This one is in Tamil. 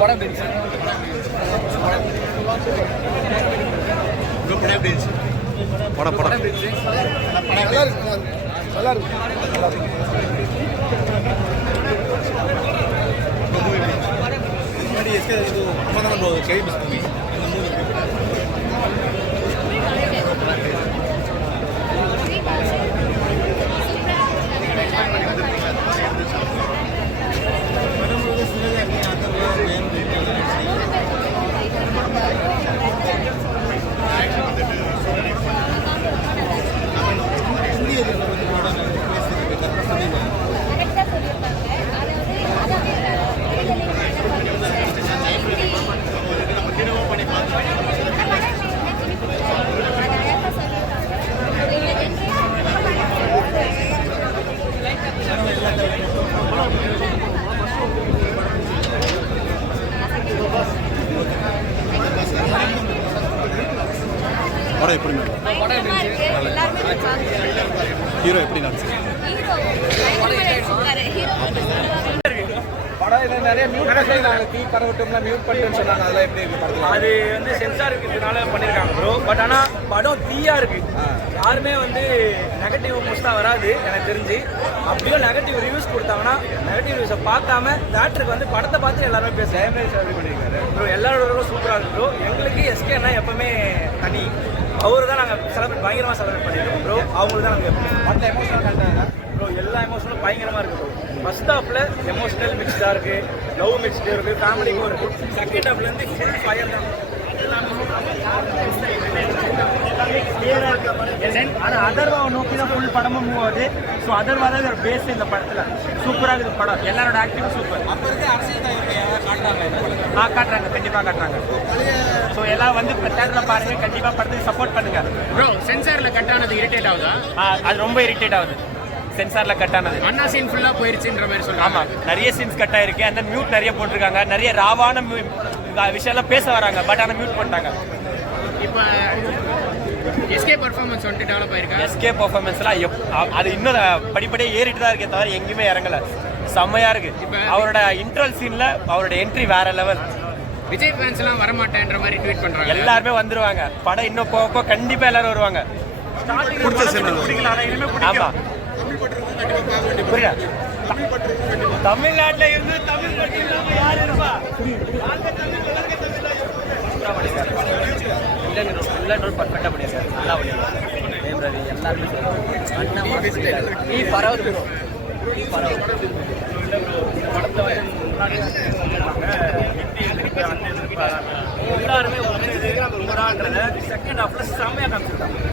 படம் எப்படி இருந்துச்சு? படம் படம் நல்லா இருக்கு. நல்லா இருக்கு. படம் எப்படி ஹீரோ எப்படி படம் நிறைய மியூட் பண்ணிருக்காங்க. தீ பரவட்டும்லாம் மியூட் பண்ணிட்டு சொன்னாங்க. அதெல்லாம் எப்படி இருக்கு படத்துல? அது வந்து சென்சார் இருக்கிறதுனால பண்ணியிருக்காங்க ப்ரோ. பட் ஆனால் படம் தீயா இருக்கு. யாருமே வந்து நெகட்டிவ் மோஸ்ட்டாக வராது எனக்கு தெரிஞ்சு. அப்படியோ நெகட்டிவ் ரிவ்யூஸ் கொடுத்தாங்கன்னா நெகட்டிவ் ரிவ்யூஸை பார்க்காம தேட்டருக்கு வந்து படத்தை பார்த்து எல்லாருமே பேசுகிறேன். எப்படி பண்ணிருக்காரு ப்ரோ எல்லாரோட சூப்பராக இருக்கு ப்ரோ. எங்களுக்கு எஸ்கேனா எப்பவுமே தனி. அவரு தான் நாங்கள் செலிப்ரேட் பயங்கரமாக செலிப்ரேட் பண்ணியிருக்கோம் ப்ரோ. அவங்களுக்கு தான் நாங்கள் மற்ற எமோஷனல் கண்டாங்க. ப்ரோ எல்லா எமோஷனும் பயங்கரமாக இருக்குது ப்ரோ. ஃபர்ஸ்ட் ஹாஃபில் எமோஷனல் மிக்ஸ்டாக இருக்குது, லவ் மிக்ஸ்டு இருக்குது, ஃபேமிலிக்கும் இருக்குது. செகண்ட் ஹாஃப்லேருந்து ஃபுல் ஃபயர் தான். ஆனால் அதர்வாவை நோக்கி தான் ஃபுல் படமும் மூவ் ஆகுது. ஸோ அதர்வா தான் ஒரு பேஸ் இந்த படத்தில். சூப்பராக இருக்குது படம். எல்லாரோட ஆக்டிவும் சூப்பர். அப்போ இருக்க அரசியல் காட்டுறாங்க. காட்டுறாங்க, கண்டிப்பாக காட்டுறாங்க. ஸோ எல்லாம் வந்து தேட்டரில் பாருங்கள், கண்டிப்பாக படத்துக்கு சப்போர்ட் பண்ணுங்க. ப்ரோ சென்சாரில் கட் ஆனது இரிட்டேட் ஆகுதா? அது ரொம்ப இரிட்டேட் ஆகுது. சென்சாரில் கட் ஆனது அண்ணா சீன் ஃபுல்லாக போயிருச்சுன்ற மாதிரி சொல்லுவாங்க. ஆமாம், நிறைய சீன்ஸ் கட் ஆயிருக்கு. அந்த மியூட் நிறைய போட்டிருக்காங்க. நிறைய ராவான விஷயம்லாம் பேச வராங்க. பட் ஆனால் மியூட் பண்ணிட்டாங்க. இப்போ எஸ்கே பர்ஃபார்மன்ஸ் வந்துட்டு டெவலப் ஆயிருக்கா? எஸ்கே பர்ஃபார்மன்ஸ்லாம் அது இன்னும் படிப்படியே ஏறிட்டு தான் இருக்கே தவிர எங்கேயுமே இறங்கல. செம்மையா இருக்கு. அவரோட இன்ட்ரல் சீன்ல அவரோட என்ட்ரி வேற லெவல். விஜய் ஃபேன்ஸ் எல்லாம் வரமாட்டேன்ற மாதிரி ட்வீட் பண்றாங்க. எல்லாருமே வந்துருவாங்க. படம் இன்னும் போக கண்டிப்பா எல்லாரும் வருவாங்க. ஆமா, புரியல. தமிழ்நாட்டில் இருந்து தமிழ் மட்டும் இல்லாம யார் இருப்பா? பர்ஃபெக்டா பண்ணிருக்காரு. நல்லா பண்ணிருக்காரு. எல்லாருமே பரவாயில்ல. எல்லாருமே செகண்ட் ஹாஃப்ல செம்மையா காமிச்சிருக்காங்க.